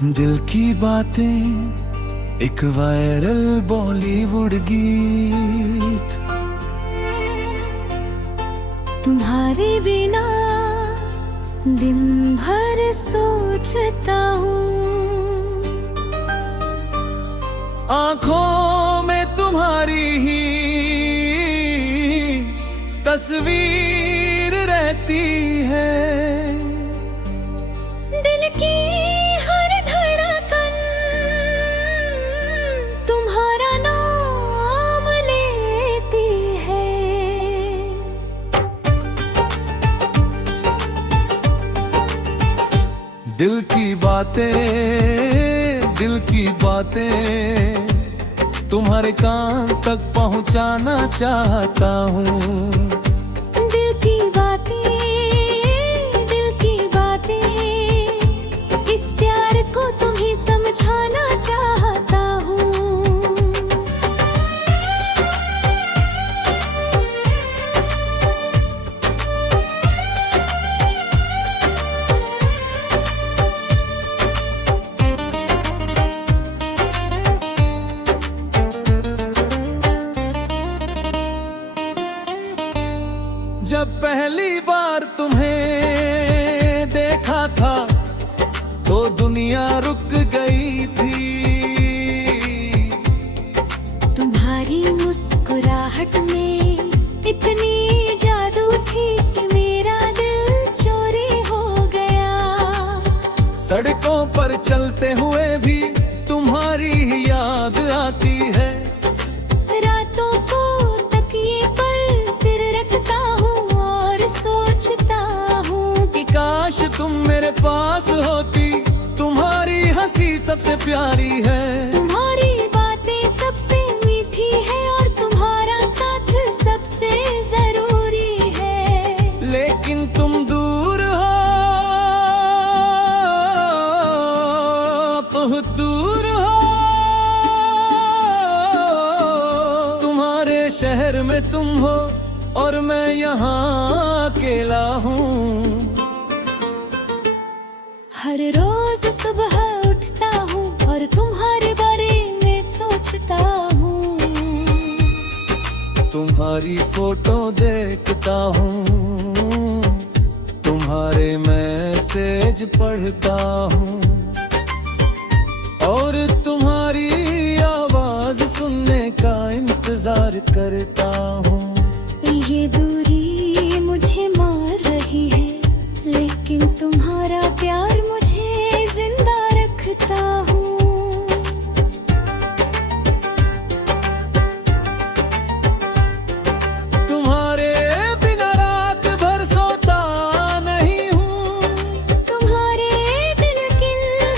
दिल की बातें एक वायरल बॉलीवुड गीत। तुम्हारे बिना दिन भर सोचता हूँ, आंखों में तुम्हारी ही तस्वीर रहती है। दिल की हर धड़कन तुम्हारा नाम लेती है। दिल की बातें, दिल की बातें तुम्हारे कान तक पहुंचाना चाहता हूँ। दिल की बातें, दिल की बातें, इस प्यार को तुम्हें समझाना चाहता हूँ। जब पहली बार तुम्हें देखा था तो दुनिया रुक गई थी। तुम्हारी मुस्कुराहट में इतनी जादू थी कि मेरा दिल चोरी हो गया। सड़कों पर चलते हुए भी तुम्हारी ही याद आती है। रातों को तकिए पर सिर रखता हूँ और सोचता हूँ कि काश तुम मेरे पास होती। तुम्हारी हंसी सबसे प्यारी है, तुम्हारी बातें सबसे मीठी है और तुम्हारा साथ सबसे जरूरी है। लेकिन तुम दूर हो, बहुत दूर हो। तुम्हारे शहर में तुम हो और मैं यहाँ अकेला हूँ। हर रोज सुबह उठता हूँ और तुम्हारे बारे में सोचता हूँ। तुम्हारी फोटो देखता हूँ, तुम्हारे मैसेज पढ़ता हूँ और तुम्हारी आवाज सुनने का इंतजार करता हूँ। ये दूरी मुझे मार रही है, लेकिन तुम्हारा प्यार मुझे जिंदा रखता हूँ। तुम्हारे बिना रात भर सोता नहीं हूँ। तुम्हारे दिल की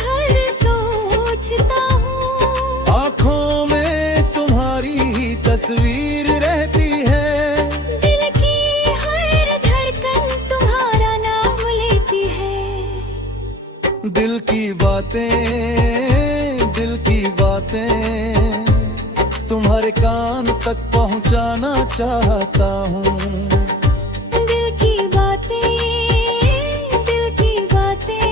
हर सोचता हूँ। आँखों में तुम्हारी ही तस्वीर रहती है। दिल की हर धड़कन तुम्हारा नाम लेती है। दिल की बातें, दिल की बातें तुम्हारे कान तक पहुंचाना चाहता हूँ। दिल की बातें, दिल की बातें,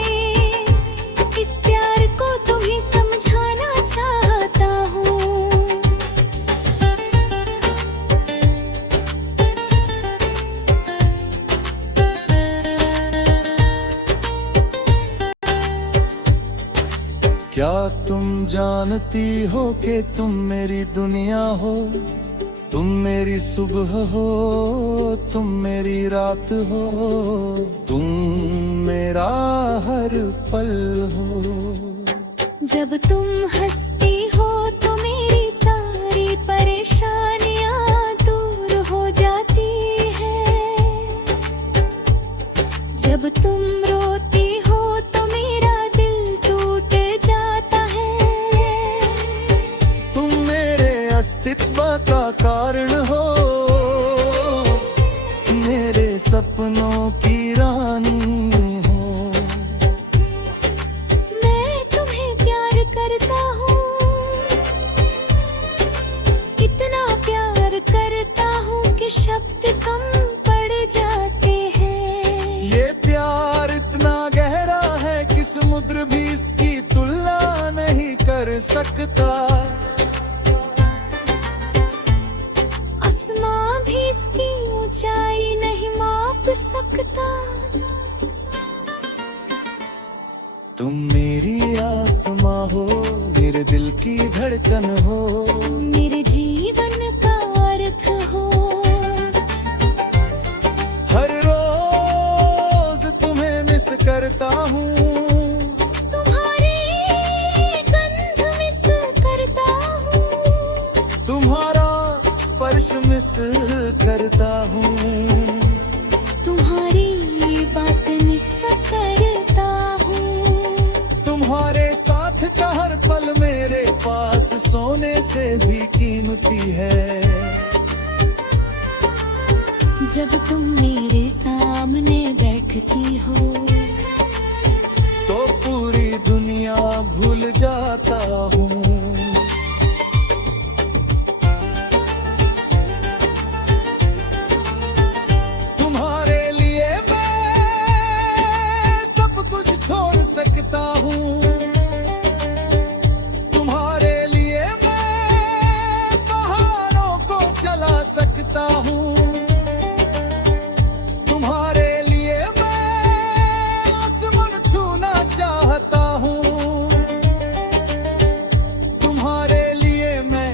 इस प्यार को तुम्हें समझाना चाहता हूँ। क्या तुम जानती हो कि तुम मेरी दुनिया हो? तुम मेरी सुबह हो, तुम मेरी रात हो, तुम मेरा हर पल हो। जब तुम हंसती हो तो मेरी सारी परेशानियां दूर हो जाती है। जब तुम रोती हो तो मेरा दिल टूट जाता है। तुम मेरे अस्तित्व का कारण हो, मेरे सपनों की रानी हो। मैं तुम्हें प्यार करता हूँ, इतना प्यार करता हूँ कि शब्द कम पड़ जाते हैं। ये प्यार इतना गहरा है कि समुद्र भी इसकी तुलना सकता। आसमां भी इसकी ऊंचाई नहीं माप सकता। तुम मेरी आत्मा हो, मेरे दिल की धड़कन हो, मेरे जीवन का अर्थ हो। हर रोज तुम्हें मिस करता हूँ, तुम्हारी गंध मिस करता हूँ, तुम्हारा स्पर्श मिस करता हूँ, तुम्हारी बात मिस करता हूँ। तुम्हारे साथ का हर पल मेरे पास सोने से भी कीमती है। जब तुम मेरे सामने बैठती हो तो पूरी दुनिया भूल जाता हूँ। तुम्हारे लिए मैं सब कुछ छोड़ सकता हूँ, तुम्हारे लिए मैं पहाड़ों को चला सकता हूँ, तुम्हारे लिए मैं आसमान छूना चाहता हूँ, तुम्हारे लिए मैं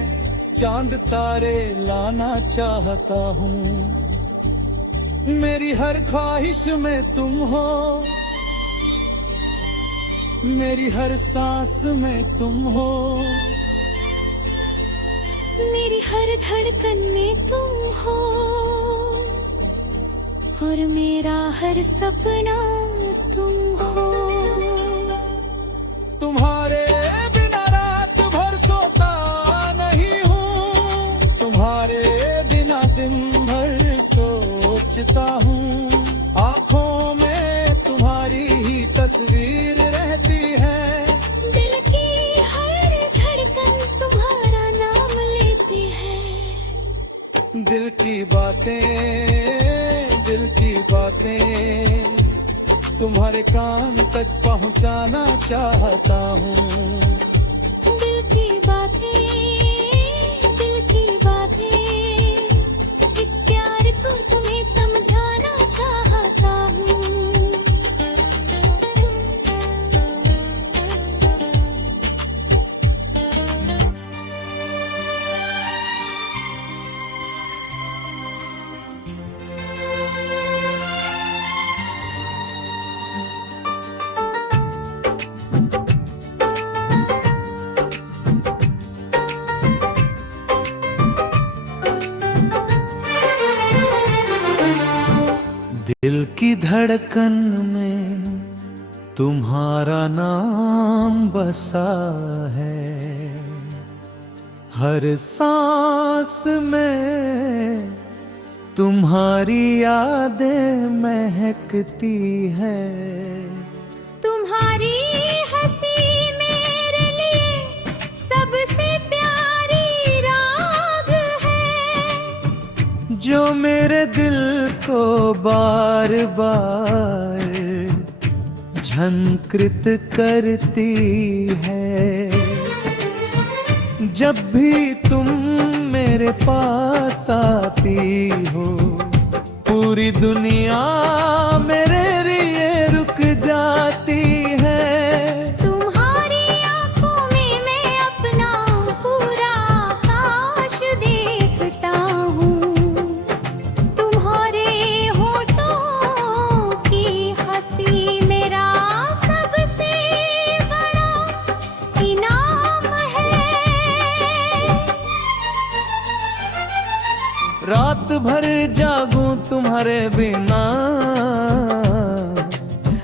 चांद तारे लाना चाहता हूँ। मेरी हर ख्वाहिश में तुम हो, मेरी हर सांस में तुम हो, मेरी हर धड़कन में तुम हो, और मेरा हर सपना तुम हो। तुम्हारे बिना रात भर सोता नहीं हूँ, तुम्हारे बिना दिन भर सोचता हूँ। आँखों में तुम्हारी ही तस्वीर रहती है, दिल की हर धड़कन तुम्हारा नाम लेती है। दिल की बातें तुम्हारे कान तक पहुँचाना चाहता हूँ। दिल की बातें इस प्यार को तुम्हें समझाना चाहता हूँ। दिल की धड़कन में तुम्हारा नाम बसा है, हर सांस में तुम्हारी यादें महकती है। तुम्हारी हंसी मेरे लिए सबसे प्यारी राग है, जो मेरे दिल को बार बार झंकृत करती है। जब भी तुम मेरे पास आती हो, पूरी दुनिया मेरे लिए रुक जाती है। तुम्हारी आंखों में मैं अपना पूरा आकाश देखता हूँ, तुम्हारे होठों की हंसी मेरा सबसे बड़ा इनाम है। रात भर जागूं तुम्हारे बिना,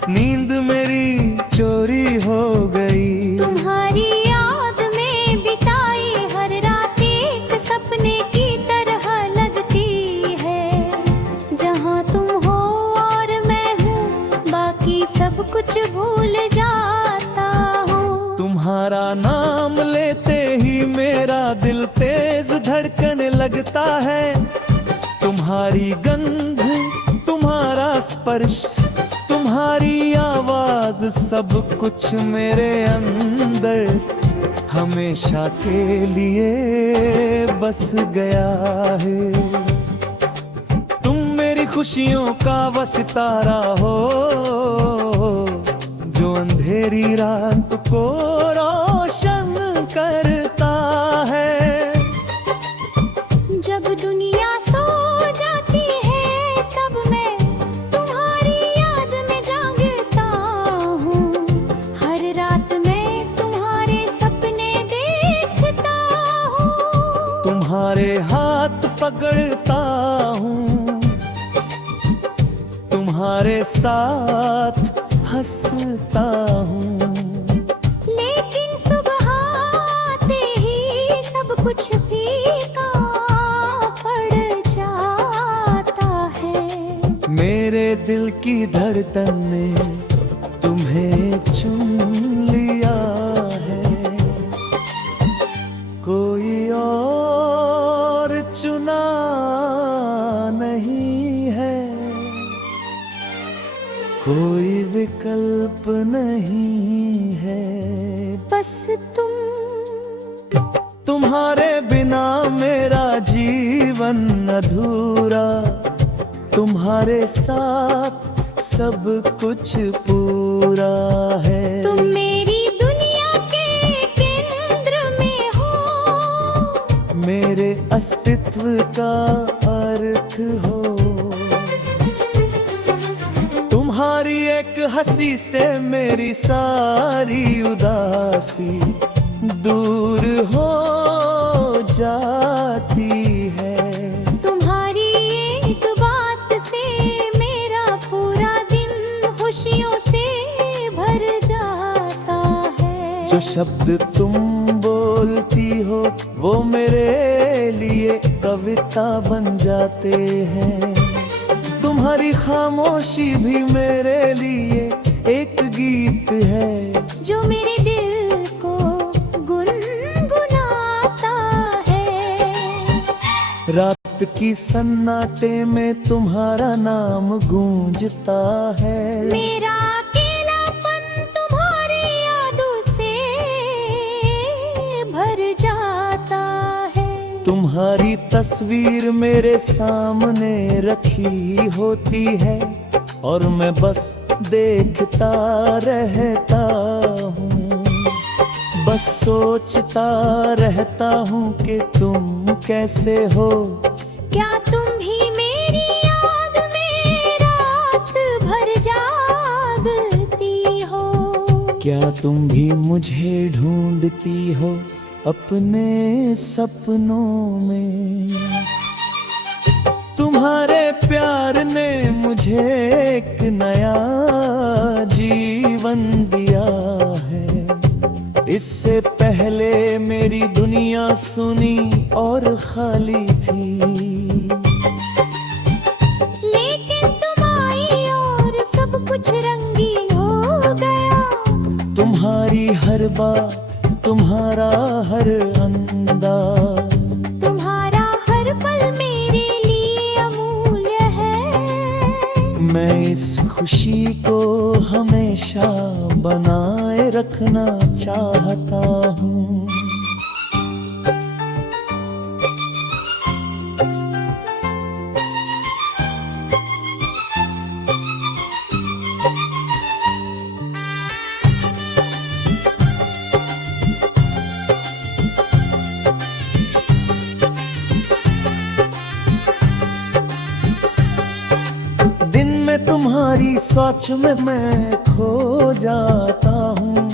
नींद मेरी चोरी हो गई। तुम्हारी याद में बिताई हर रात एक सपने की तरह लगती है। जहाँ तुम हो और मैं हूँ, बाकी सब कुछ भूल जाता हूँ। तुम्हारा नाम लेते ही मेरा दिल तेज धड़कने लगता है। तुम्हारी गंध, तुम्हारा स्पर्श, तुम्हारी आवाज, सब कुछ मेरे अंदर हमेशा के लिए बस गया है। तुम मेरी खुशियों का वो सितारा हो जो अंधेरी रात को रोशन करता है। जब दुनिया सो जाती है तब मैं तुम्हारी याद में जागता हूँ। हर रात मैं तुम्हारे सपने देखता हूँ। तुम्हारे हाथ पकड़ता हूँ, तुम्हारे साथ हंसता हूँ। लेकिन सुबह आते ही सब कुछ फीका पड़ जाता है। मेरे दिल की धड़कन ने तुम्हें चुन लिया है, कोई और चुना नहीं है, कोई विकल्प नहीं है। बस तुम्हारे बिना मेरा जीवन अधूरा, तुम्हारे साथ सब कुछ पूरा है। तुम मेरी दुनिया के केंद्र में हो, मेरे अस्तित्व का अर्थ हो। तुम्हारी एक हंसी से मेरी सारी उदासी दूर हो जाती है। तुम्हारी एक बात से मेरा पूरा दिन खुशियों से भर जाता है। जो शब्द तुम बोलती हो वो मेरे लिए कविता बन जाते हैं। तुम्हारी खामोशी भी मेरे लिए एक गीत है जो मेरे दिल को गुनगुनाता है। रात की सन्नाटे में तुम्हारा नाम गूंजता है। मेरा अकेलापन तुम्हारी यादों से भर जाता है। तुम्हारी तस्वीर मेरे सामने रखी होती है और मैं बस देखता रहता हूँ। बस सोचता रहता हूँ कि तुम कैसे हो। क्या तुम भी मेरी याद में रात भर जागती हो? क्या तुम भी मुझे ढूंढती हो अपने सपनों में। तुम्हारे प्यार ने मुझे एक नया जीवन दिया है। इससे पहले मेरी दुनिया सुनी और खाली थी, लेकिन तुम आई और सब कुछ रंगीन हो गया। तुम्हारी हर बात, तुम्हारा हर अंदाज, तुम्हारा हर पल मेरे लिए अमूल्य है। मैं इस खुशी को हमेशा बनाए रखना चाहता हूँ। तुम्हारी सोच में मैं खो जाता हूँ,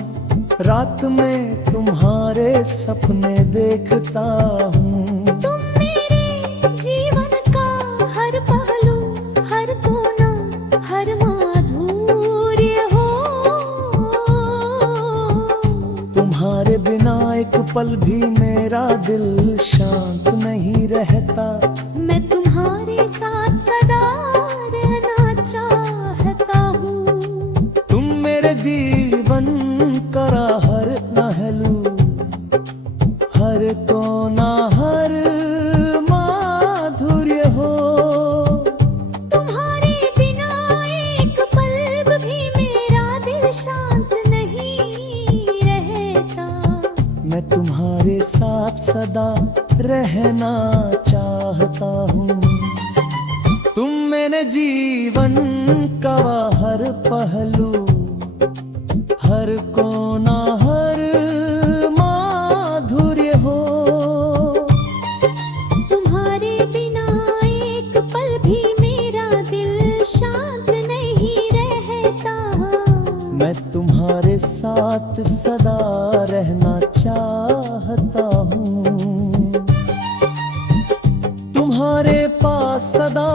रात में तुम्हारे सपने देखता हूँ। तुम मेरे जीवन का हर पहलू, हर कोना, हर माधुर्य हो। तुम्हारे बिना एक पल भी मेरा दिल शांत नहीं रहता। मैं तुम्हारे साथ सदा रहना चाहता हूँ। तुम मेरे जीवन का हर पहलू, हर कोना, हर माधुर्य हो। तुम्हारे बिना एक पल भी मेरा दिल शांत नहीं रहता। तुम्हारे साथ सदा रहना चाहता हूँ। तुम मेरे जीवन का हर पहलू, हर कोना, हर माधुर्य हो। तुम्हारे बिना एक पल भी मेरा दिल शांत नहीं रहता। मैं तुम्हारे साथ सदा रहना चाहता हूँ। तुम्हारे पास सदा